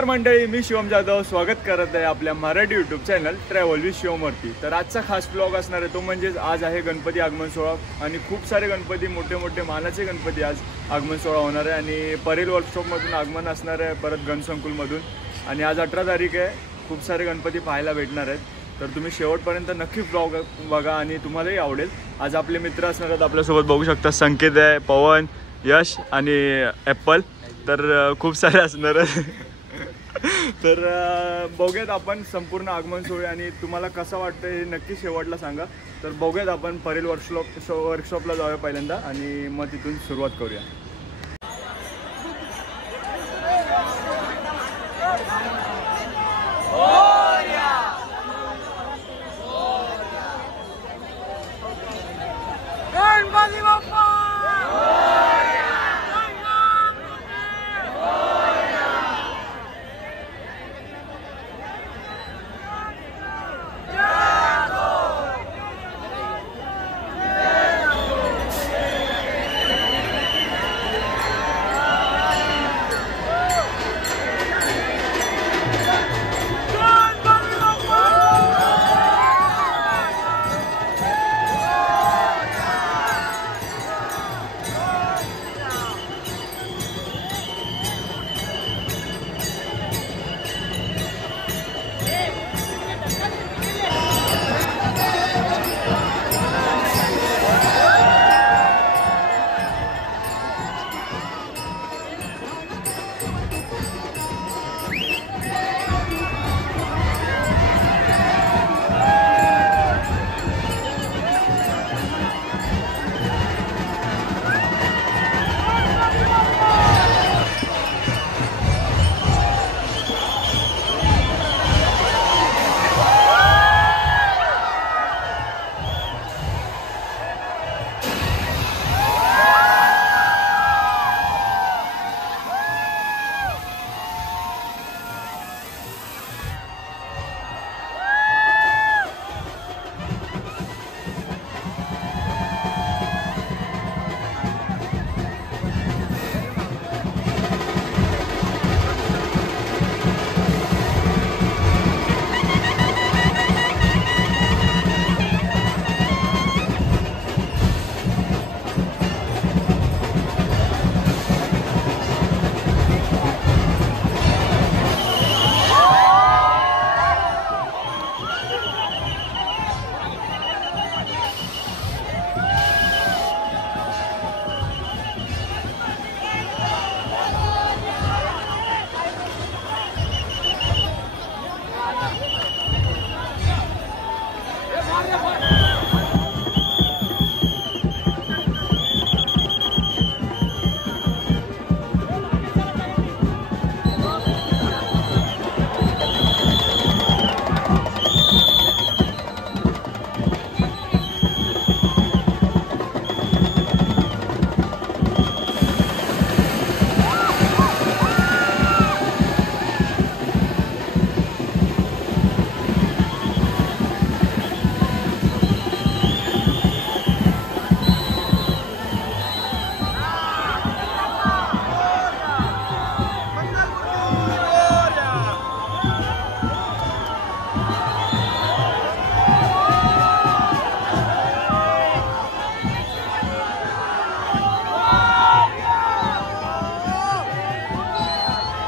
नमस्कार मंडळी, मी शिवम जाधव स्वागत करत आहे आपल्या Marathi YouTube channel travel with शिवमवरती। तर आजचा खास ब्लॉग असणार आहे तो म्हणजे आज आहे गणपती आगमन सोहळा आणि खूप सारे गणपती मोठे मोठे मानाचे गणपती आज आगमन सोहळा होणार आहे आणि परेल वर्कशॉपमधून आगमन असणार आहे, परत गणसंकुलमधून। आणि आज 18 तारीख आहे, खूप सारे गणपती पाहायला भेटणार आहेत। तर तुम्ही शेवटपर्यंत नक्की ब्लॉग बघा आणि तुम्हालाही आवडेल। आज आपले मित्र असणार आहेत आपल्यासोबत, बघू शकता संकेत आहे, पवन, यश आणि ॲपल, तर खूप सारे असणार आहेत। तर बघूयात आपण संपूर्ण आगमन सोहळे आणि तुम्हाला कसं वाटतं हे नक्की शेवटला सांगा। तर बघूयात आपण परेल वर्कशॉपला जाऊया पहिल्यांदा आणि मग तिथून सुरुवात करूया।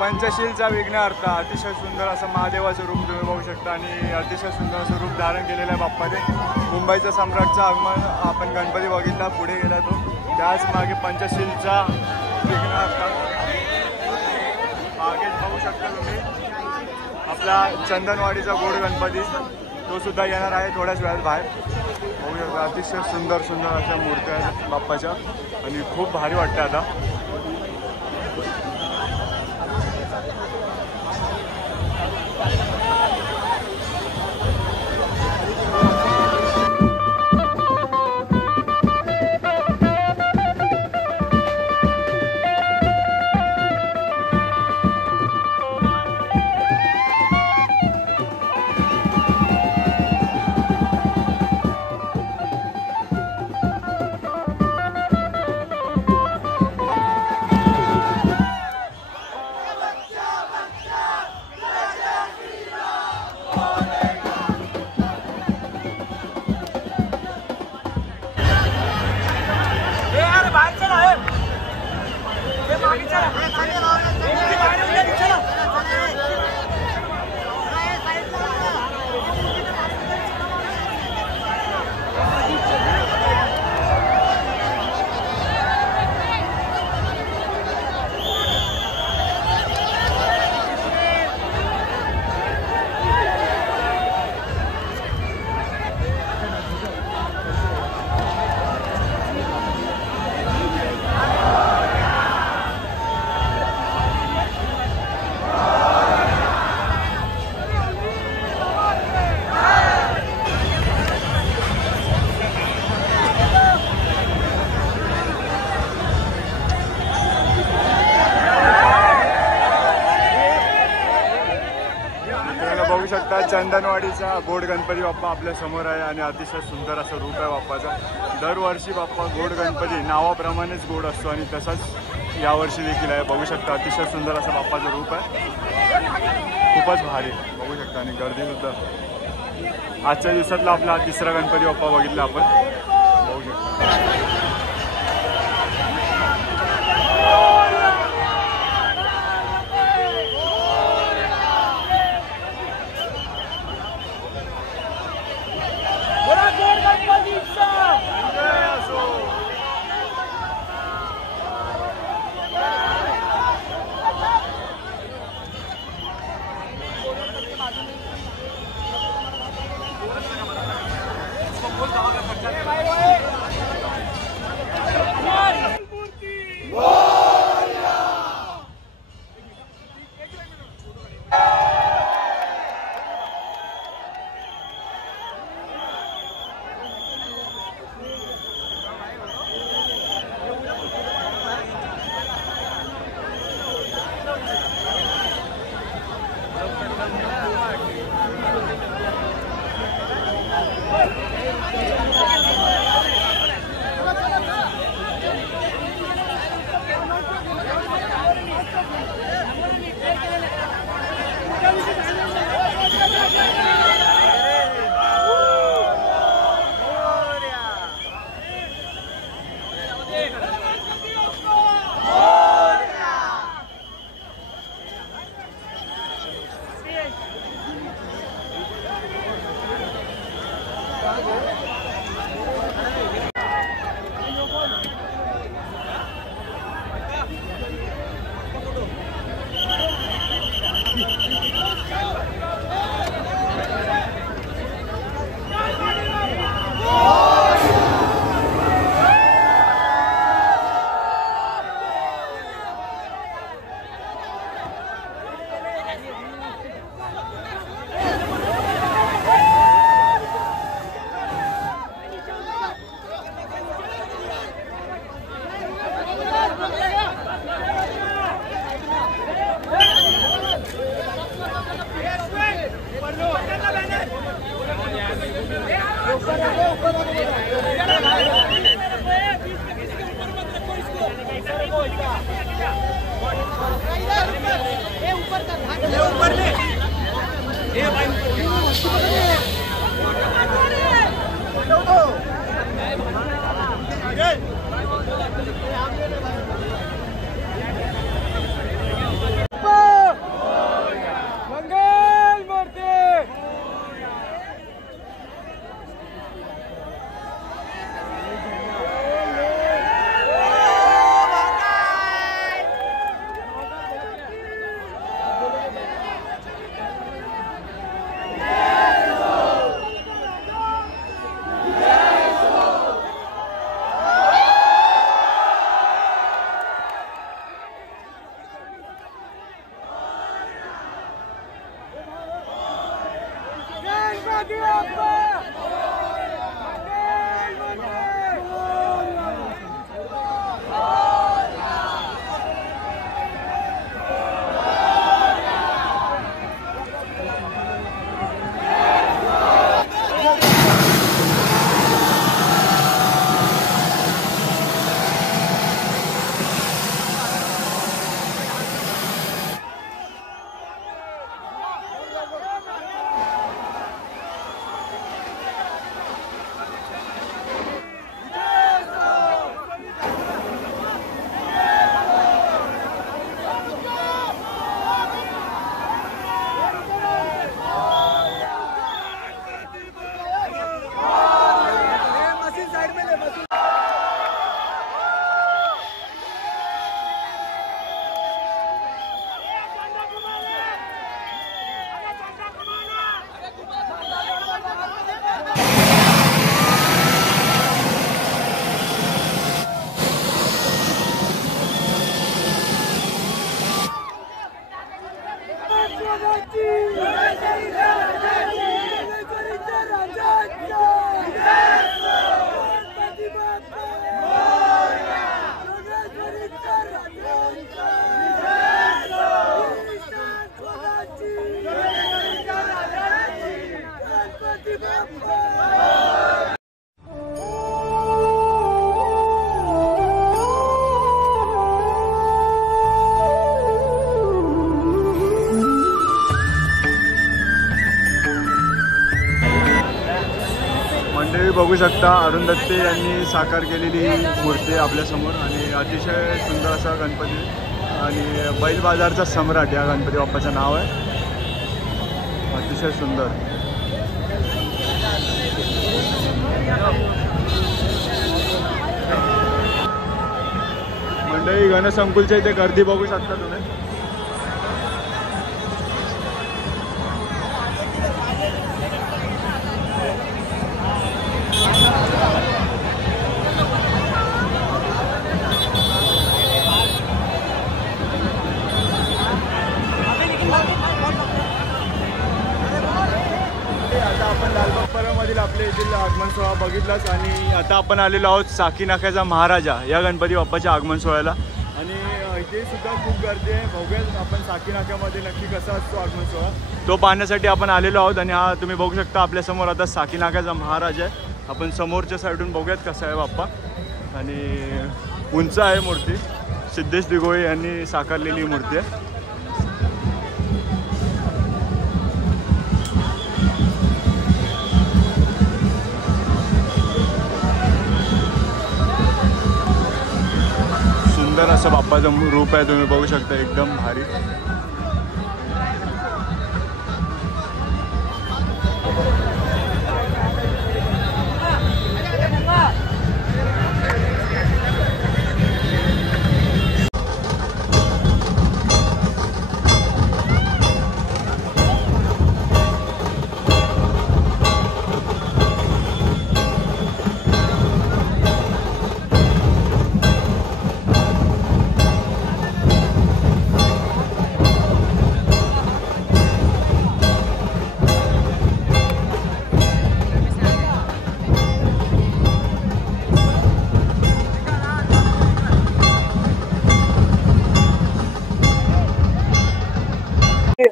पंचशीलचा विघ्नहर्ता अतिशय सुंदर असं महादेवाचं रूप तुम्ही बघू शकता आणि अतिशय सुंदर असं रूप धारण केलेलं आहे बाप्पाने। मुंबईचा सम्राटचं आगमन आपण गणपती बघितला, पुढे गेला तो, त्याच मागे पंचशीलचा विघ्नहर्ता मागे बघू शकता तुम्ही। आपला चंदनवाडीचा गोड गणपती तो सुद्धा येणार आहे थोड्याच वेळात बाहेर, बघू शकता। अतिशय सुंदर सुंदर अशा मूर्त्या आहेत बाप्पाच्या आणि खूप भारी वाटतं आता। शकता चंदनवाडीचा गोड गणपती बाप्पा आपल्या समोर आहे आणि अतिशय सुंदर असं रूप आहे बाप्पाचं। दरवर्षी बाप्पा गोड गणपती नावाप्रमाणेच गोड असतो आणि तसाच यावर्षी देखील आहे। बघू शकता अतिशय सुंदर असं बाप्पाचं रूप आहे, खूपच भारी बघू शकता। आणि गर्दीसुद्धा आजच्या दिवसातला आपला तिसरा गणपती बाप्पा बघितला आपण, बघू शकता। मंडळी बघू शकता अरुण दत्ते यांनी साकार केलेली मूर्ती आपल्यासमोर आणि अतिशय सुंदर असा गणपती आणि बैल बाजारचा सम्राट या गणपती बाप्पाचं नाव आहे. अतिशय सुंदर. मंडळी गणसंकुलच्या इथे गर्दी बघू शकता तुम्ही. आता आपण लालबाग परळमधील आपल्या येथील आगमन सोहळा बघितलाच आणि आता आपण आलेलो आहोत साकी नाक्याचा महाराजा या गणपती बाप्पाच्या आगमन सोहळ्याला आणि इथे सुद्धा खूप गर्दी आहे. बघूयात आपण साकी नाक्यामध्ये नक्की कसा असतो आगमन सोहळा तो पाहण्यासाठी आपण आलेलो आहोत. आणि हा तुम्ही बघू शकता आपल्यासमोर आता साकी नाक्याचा महाराजा आहे. आपण समोरच्या साईडून बघूयात कसा आहे बाप्पा आणि उंच आहे मूर्ती. सिद्धेश दिघोळे यांनी साकारलेली मूर्ती आहे. सुंदर असं बाप्पाचं रूप आहे. तुम्ही बघू शकता एकदम भारी.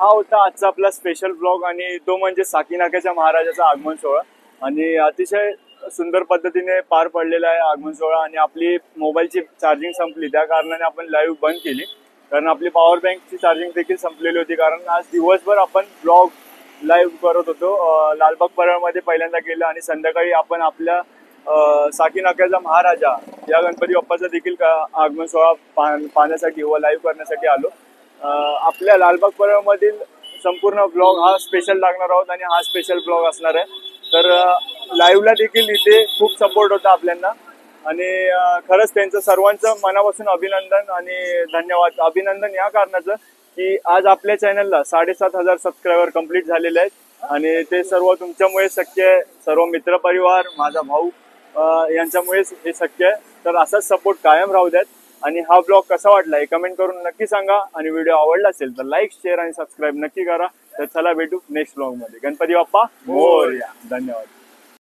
हा होता आजचा आपला स्पेशल ब्लॉग आणि तो म्हणजे साकी नाक्याच्या महाराजाचा आगमन सोहळा आणि अतिशय सुंदर पद्धतीने पार पडलेला आहे आगमन सोहळा. आणि आपली मोबाईलची चार्जिंग संपली त्या कारणाने आपण लाईव्ह बंद केली कारण आपली पॉवर बँकची चार्जिंग देखील संपलेली होती. कारण आज दिवसभर आपण ब्लॉग लाईव्ह करत होतो. लालबाग परळमध्ये पहिल्यांदा केलं आणि संध्याकाळी आपण आपल्या साकी नाक्याचा महाराजा या गणपती बाप्पाचा देखील आगमन सोहळा पाहण्यासाठी व लाईव्ह करण्यासाठी आलो. आपल्या लालबाग परळमधील संपूर्ण ब्लॉग हा स्पेशल लागणार आहोत आणि हा स्पेशल ब्लॉग असणार आहे. तर लाईव्हला देखील इथे खूप सपोर्ट होता आपल्यांना आणि खरंच त्यांचं सर्वांचं मनापासून अभिनंदन आणि धन्यवाद. अभिनंदन या कारणाचं की आज आपल्या चॅनलला 7,500 सबस्क्रायबर कंप्लीट झालेले आहेत आणि ते सर्व तुमच्यामुळे शक्य आहे. सर्व मित्रपरिवार माझा भाऊ यांच्यामुळेच हे शक्य आहे. तर असाच सपोर्ट कायम राहू द्यात. आणि हा ब्लॉग कसा वाटला हे कमेंट करून नक्की सांगा आणि व्हिडिओ आवडला असेल तर लाईक शेअर आणि सबस्क्राईब नक्की करा. तर चला भेटू नेक्स्ट ब्लॉग मध्ये. गणपती बाप्पा मोरया. धन्यवाद.